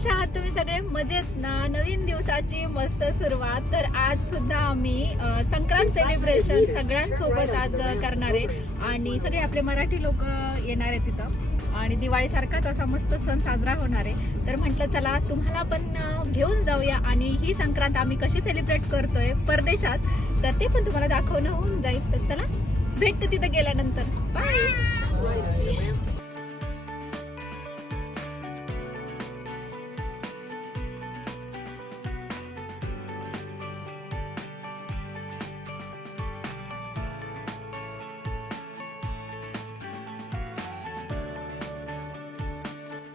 कशा आहात तुम्ही सगळे? मजेत ना? नवीन दिवसाची मस्त सुरुवात. तर आज सुद्धा आम्ही संक्रांत सेलिब्रेशन सगळ्यांसोबत आज करणार आहे आणि सगळे आपले मराठी लोक येणार आहेत तिथं आणि दिवाळीसारखाच असा मस्त सण साजरा होणार आहे. तर म्हटलं चला तुम्हाला पण घेऊन जाऊया आणि ही संक्रांत आम्ही कशी सेलिब्रेट करतोय परदेशात, तर ते पण तुम्हाला दाखवणं होऊन जाईल. तर चला भेटतो तिथं गेल्यानंतर. बाय.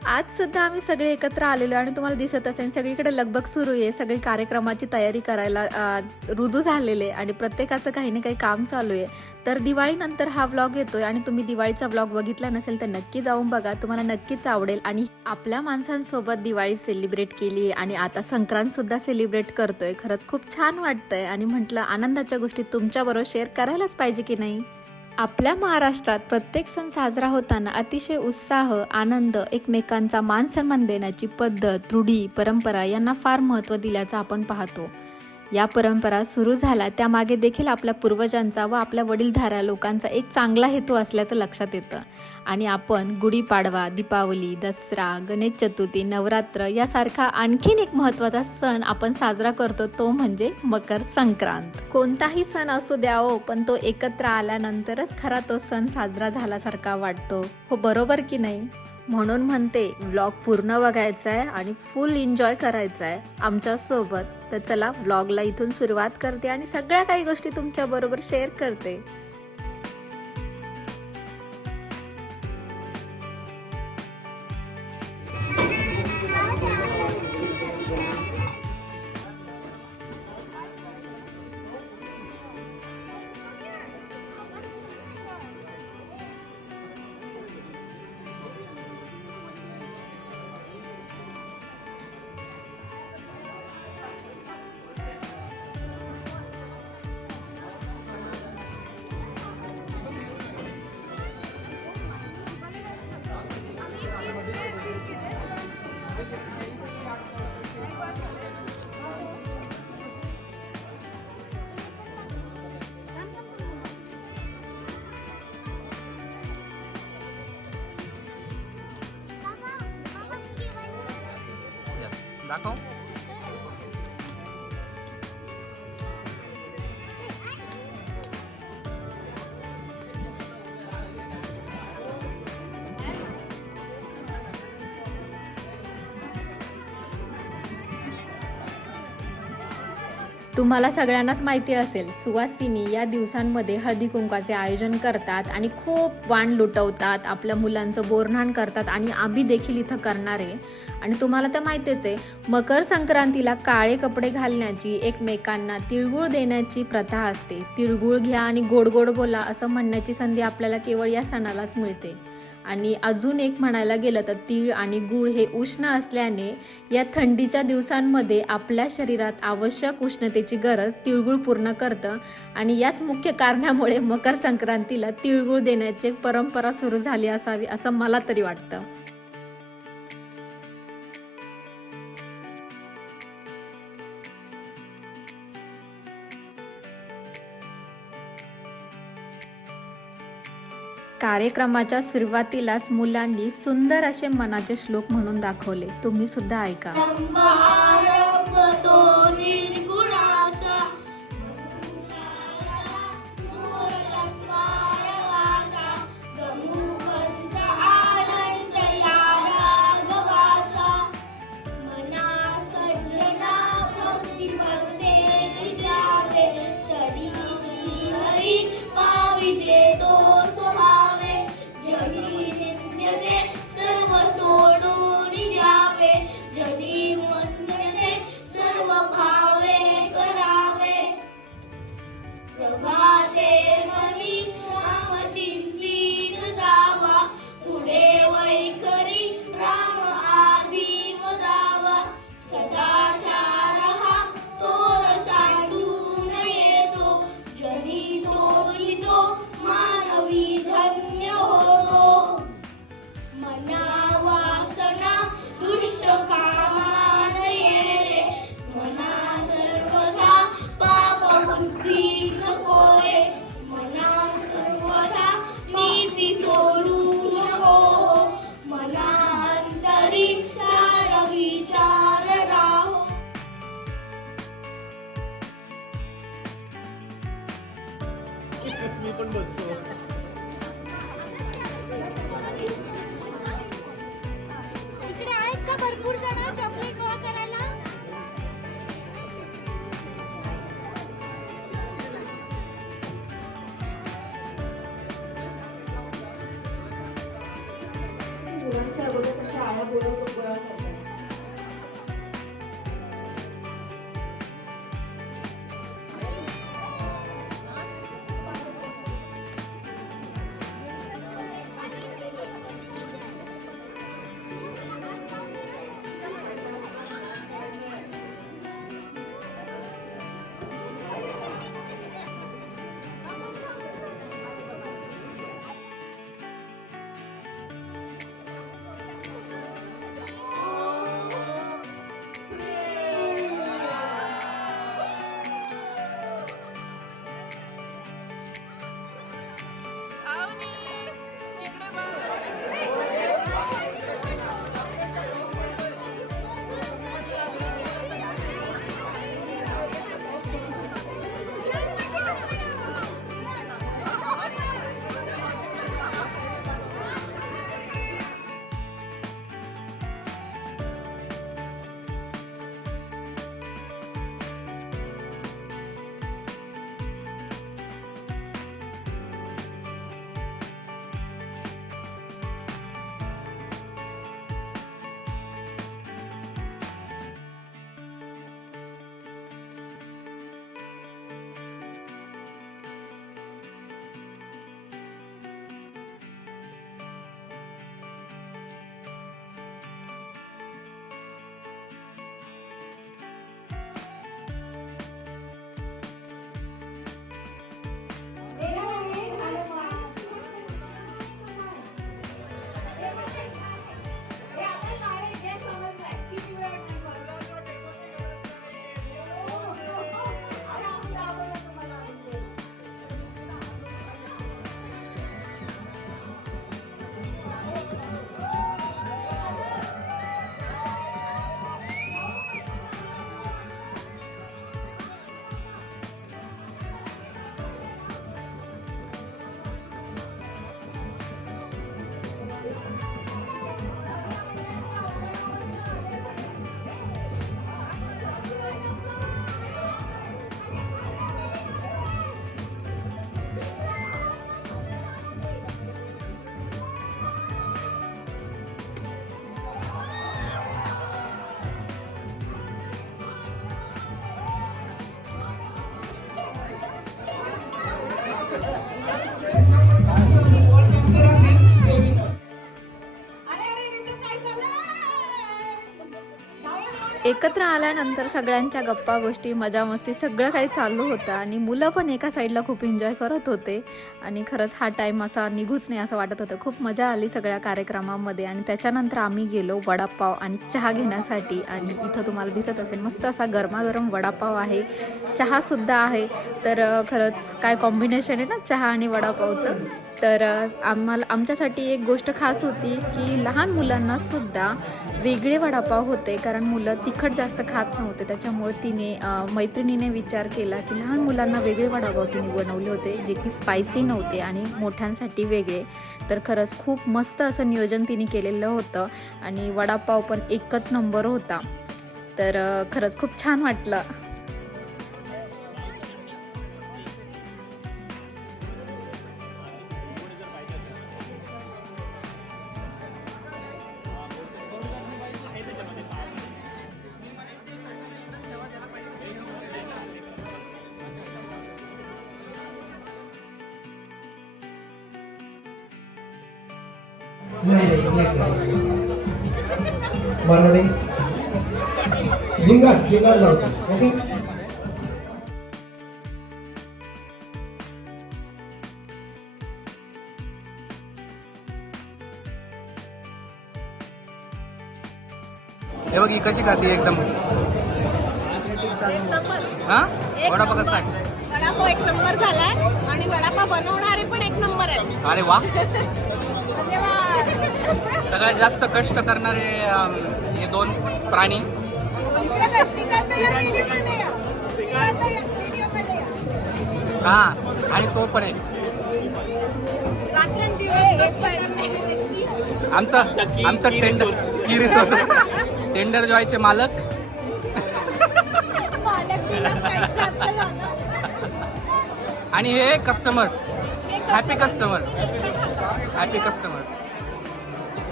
आज सुद्धा आम्ही सगळे एकत्र आलेलो आणि तुम्हाला दिसत असेल सगळीकडे लगबग सुरू आहे. सगळी कार्यक्रमाची तयारी करायला रुजू झालेले आणि प्रत्येकाचं काही ना काही काम चालू आहे. तर दिवाळीनंतर हा व्लॉग येतोय आणि तुम्ही दिवाळीचा व्लॉग बघितला नसेल तर नक्की जाऊन बघा, तुम्हाला नक्कीच आवडेल. आणि आपल्या माणसांसोबत दिवाळी सेलिब्रेट केली आणि आता संक्रांत सुद्धा सेलिब्रेट करतोय. खरंच खूप छान वाटतंय आणि म्हटलं आनंदाच्या गोष्टी तुमच्याबरोबर शेअर करायलाच पाहिजे की नाही. आपल्या महाराष्ट्रात प्रत्येक सण साजरा होताना अतिशय उत्साह, आनंद, एकमेकांचा मान सन्मान देण्याची पद्धत, रूढी, परंपरा यांना फार महत्त्व दिल्याचं आपण पाहतो. या परंपरा सुरू झाल्या त्यामागे देखील आपल्या पूर्वजांचा व आपल्या वडीलधाऱ्या लोकांचा एक चांगला हेतू असल्याचं लक्षात येतं. आणि आपण गुढीपाडवा, दीपावली, दसरा, गणेश चतुर्थी, नवरात्र यासारखा आणखीन एक महत्त्वाचा सण आपण साजरा करतो, तो म्हणजे मकर संक्रांत. कोणताही सण असू द्यावो, पण तो एकत्र आल्यानंतरच खरा तो सण साजरा झाल्यासारखा वाटतो. हो, बरोबर की नाही? म्हणून म्हणते व्लॉग पूर्ण बघायचा आहे आणि फुल एन्जॉय करायचा आहे आमच्या सोबत. तर चला व्लॉगला इथून सुरुवात करते आणि सगळ्या काही गोष्टी तुमच्या बरोबर शेअर करते. दाखव. तुम्हाला सगळ्यांनाच माहिती असेल, सुवासिनी या दिवसांमध्ये हळदी कुंकाचे आयोजन करतात आणि खूप वाण लुटवतात, आपल्या मुलांचं बोरन्हाण करतात आणि आम्ही देखील इथं करणार आहे. आणि तुम्हाला तर माहितीच आहे, मकर संक्रांतीला काळे कपडे घालण्याची, एकमेकांना तिळगुळ देण्याची प्रथा असते. तिळगुळ घ्या आणि गोड गोड बोला असं म्हणण्याची संधी आपल्याला केवळ या सणालाच मिळते. आणि अजून एक म्हणायला गेलं तर तीळ आणि गूळ हे उष्ण असल्याने या थंडीच्या दिवसांमध्ये आपल्या शरीरात आवश्यक उष्णतेची गरज तिळगुळ पूर्ण करतं. आणि याच मुख्य कारणामुळे मकर संक्रांतीला तिळगुळ देण्याची परंपरा सुरू झाली असावी असं मला तरी वाटतं. कार्यक्रमाच्या सुरुवातीलाच मुलांनी सुंदर असे मनाचे श्लोक म्हणून दाखवले. तुम्ही सुद्धा ऐका. सर्व भावे मी पण बसतो. इकडे आहेत का भरपूर जण चॉकलेट गोळा करायला? मुलांच्या अगोदर त्यांच्या आया बोलवतो गोळा करतात. एकत्र आल्यानंतर सगळ्यांच्या गप्पा गोष्टी मजा मस्ती सगळं काही चालू होतं आणि मुलं पण एका साईडला खूप एन्जॉय करत होते आणि खरंच हा टाईम असा निघूच नाही असं वाटत होतं. खूप मजा आली सगळ्या कार्यक्रमामध्ये. आणि त्याच्यानंतर आम्ही गेलो वडापाव आणि चहा घेण्यासाठी आणि इथं तुम्हाला दिसत असेल मस्त असा गरमागरम वडापाव आहे, चहासुद्धा आहे. तर खरंच काय कॉम्बिनेशन आहे ना चहा आणि वडापावचं. तर आमच्यासाठी एक गोष्ट खास होती की लहान मुलांना सुद्धा वेगळे वडापाव होते, कारण मुलं तिखट जास्त खात नव्हते. त्याच्यामुळे मैत्रिणीने विचार केला की लहान मुलांना वेगळे वडापाव तिने बनवले होते जे की स्पायसी नव्हते आणि मोठ्यांसाठी वेगळे. तर खरंच खूप मस्त असं नियोजन तिने केलेलं होतं आणि वडापाव पण एकच नंबर होता. तर खरंच खूप छान वाटलं. मराठी जिंगाट लावतो. ओके हे बघ ही कशी खाते एकदम. हा वडापाव कसा आहे? वडापाव एक नंबर झालाय आणि वडापाव बनवणारे पण एक नंबर आहे. अरे वा, धन्यवाद. सगळ्यात जास्त कष्ट करणारे हे दोन प्राणी. इकडे कष्टी करता या व्हिडिओमध्ये या. व्हिडिओमध्ये या. हा आणि तो पण आहे आमचं टेंडर जॉयचे मालक. आणि हे कस्टमर, हॅपी कस्टमर.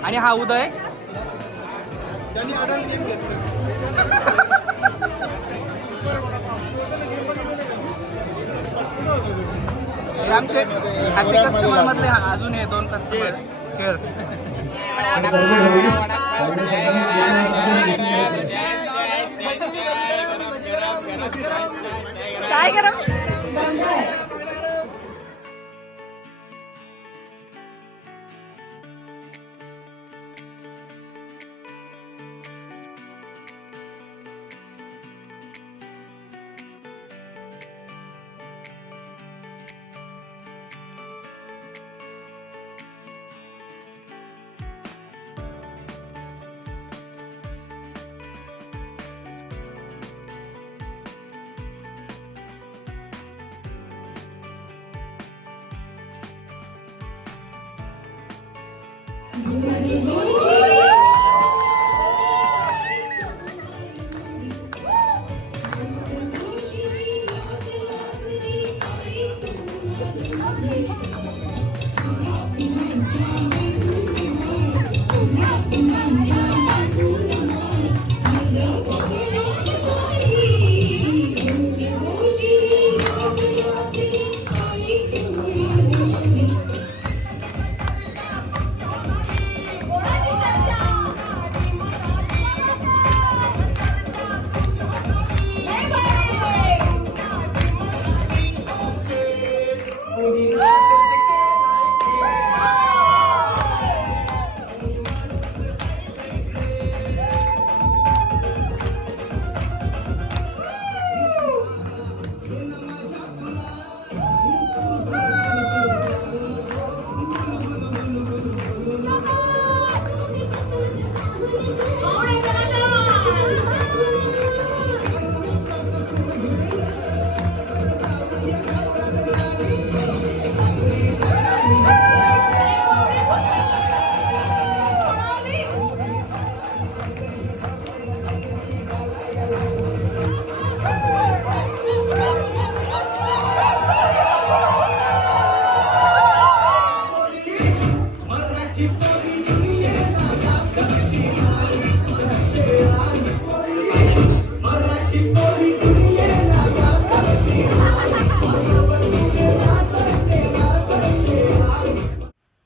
आणि हा उदय. हे आमचे हॅपी कस्टमर मधले अजून हे 2 कस्टमर. चेअर्स. काय गरम.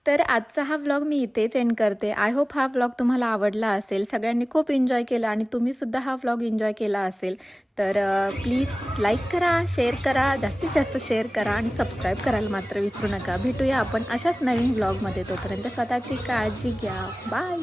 तर आजचा हा व्लॉग मी इथेच एंड करते. आय होप हा व्लॉग तुम्हाला आवडला असेल. सगळ्यांनी खूप एन्जॉय केला आणि तुम्हीसुद्धा हा व्लॉग एन्जॉय केला असेल तर प्लीज लाईक करा, शेअर करा, जास्तीत जास्त शेअर करा आणि सबस्क्राईब करायला मात्र विसरू नका. भेटूया आपण अशाच नवीन व्लॉगमध्ये. तोपर्यंत स्वतःची काळजी घ्या. बाय.